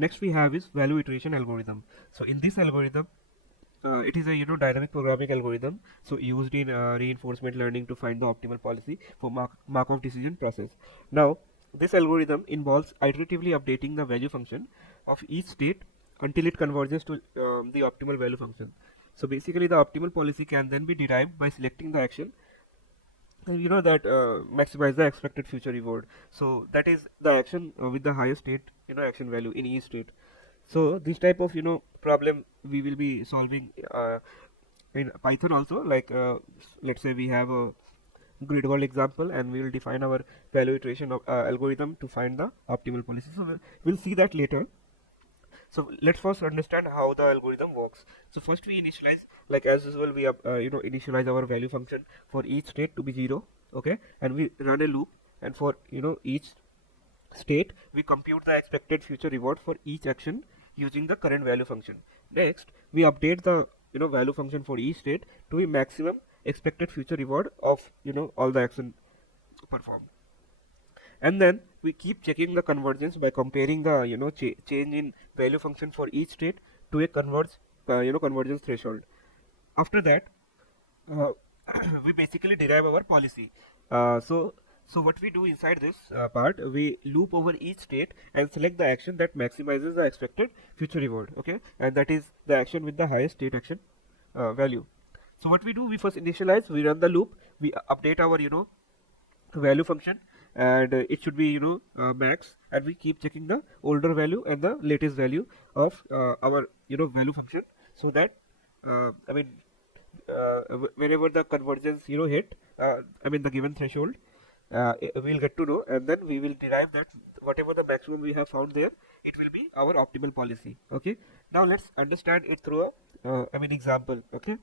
Next we have is value iteration algorithm. So in this algorithm, it is a dynamic programming algorithm, so used in reinforcement learning to find the optimal policy for Markov decision process. Now this algorithm involves iteratively updating the value function of each state until it converges to the optimal value function. So basically the optimal policy can then be derived by selecting the action that maximize the expected future reward. So that is the action with the highest state action value in each state. So this type of problem we will be solving in Python also, like let's say we have a grid world example and we will define our value iteration of algorithm to find the optimal policy. So we'll see that later. So let's first understand how the algorithm works. So first we initialize, like as usual, we initialize our value function for each state to be 0, okay, and we run a loop, and for each state we compute the expected future reward for each action using the current value function. Next we update the value function for each state to a maximum expected future reward of all the action performed, and then we keep checking the convergence by comparing the change in value function for each state to a convergence threshold. After that, uh, we basically derive our policy. So what we do inside this part, we loop over each state and select the action that maximizes the expected future reward, okay, and that is the action with the highest state action value. So what we do, we first initialize, we run the loop, we update our value function, and it should be max, and we keep checking the older value and the latest value of our value function, so that whenever the convergence hit the given threshold, we'll get to know, and then we will derive that whatever the maximum we have found there, it will be our optimal policy. Okay, now let's understand it through a example. Okay,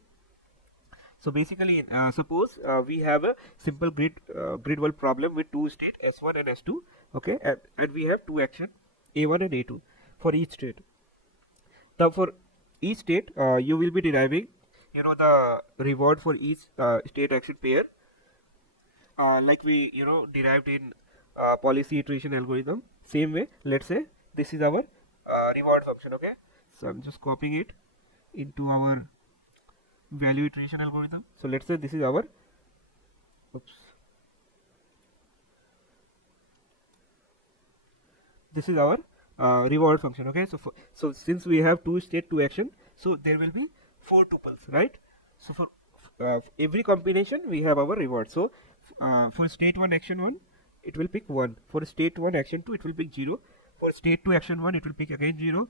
so basically, suppose we have a simple grid world problem with two state S1 and S2, okay, and we have two action A1 and A2 for each state. Now for each state, you will be deriving the reward for each state action pair, like we derived in policy iteration algorithm. Same way, let's say this is our reward function. Okay, so I'm just copying it into our value iteration algorithm. So let's say this is our this is our reward function. Okay, so since we have two state two action, so there will be four tuples, right? So for every combination we have our reward. So for state 1 action 1 it will pick 1, for state 1 action 2 it will pick 0, for state 2 action 1 it will pick again 0,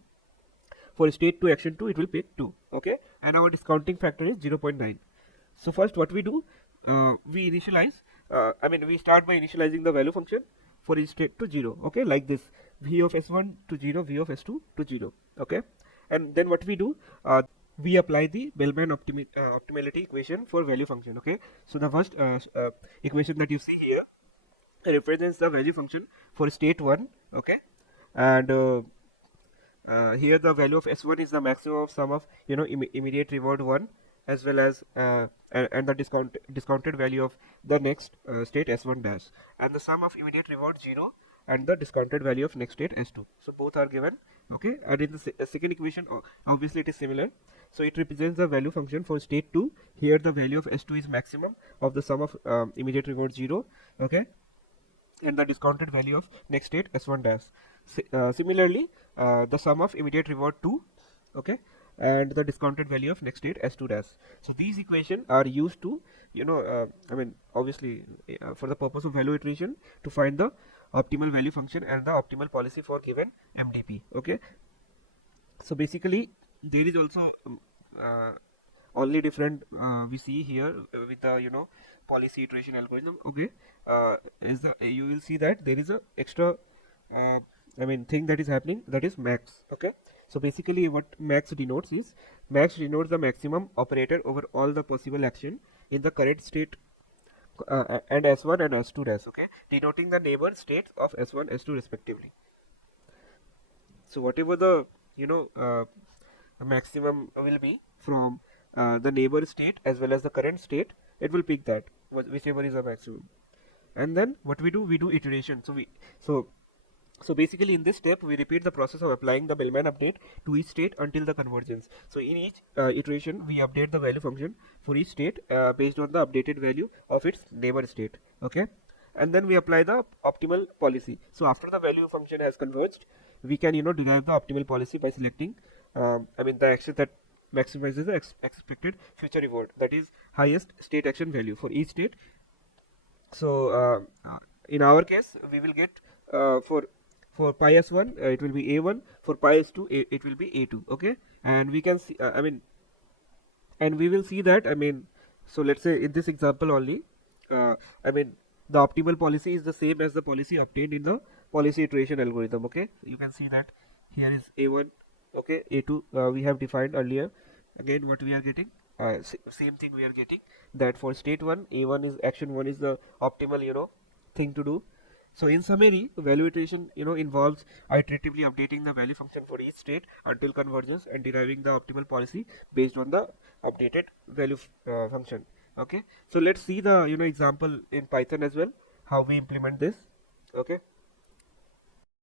for state 2 action 2 it will pick 2, okay, and our discounting factor is 0.9. So first what we do, we initialize, we start by initializing the value function for each state to 0, okay, like this, v of s1 to 0, v of s2 to 0, okay, and then what we do, we apply the Bellman optimality equation for value function. Okay, so the first equation that you see here represents the value function for state 1, okay, and here the value of s1 is the maximum of sum of immediate reward 1 as well as and the discounted value of the next state s1 dash, and the sum of immediate reward 0 and the discounted value of next state s2. So both are given, okay, and in the second equation obviously it is similar. So it represents the value function for state 2. Here the value of s2 is maximum of the sum of immediate reward 0, okay, and the discounted value of next state s1 dash. Similarly, the sum of immediate reward 2, okay, and the discounted value of next state s2 dash. So these equations are used to obviously for the purpose of value iteration to find the optimal value function and the optimal policy for given MDP. Okay, so basically there is also only different we see here with the policy iteration algorithm. Okay, is the you will see that there is a extra thing that is happening, that is max. Okay, so basically what max denotes is, max denotes the maximum operator over all the possible action in the current state and s1 and s2 dash, okay, denoting the neighbor states of s1 s2 respectively. So whatever the maximum will be from the neighbor state as well as the current state, it will pick that whichever is the maximum. And then what we do iteration. So So basically in this step we repeat the process of applying the Bellman update to each state until the convergence. So in each iteration we update the value function for each state based on the updated value of its neighbor state. Okay, and then we apply the optimal policy. So after the value function has converged, we can derive the optimal policy by selecting the action that maximizes the expected future reward, that is highest state action value for each state. So in our case we will get for pi s1 it will be a1, for pi s2 it will be a2. Okay, and we can see and we will see that so let's say in this example only, uh, I mean the optimal policy is the same as the policy obtained in the policy iteration algorithm. Okay, you can see that here is a1, okay, a2 we have defined earlier. Again what we are getting, same thing we are getting, that for state 1 a1 is action 1 is the optimal thing to do. So in summary, value iteration involves iteratively updating the value function for each state until convergence and deriving the optimal policy based on the updated value function. Okay, so let's see the example in Python as well, how we implement this. Okay.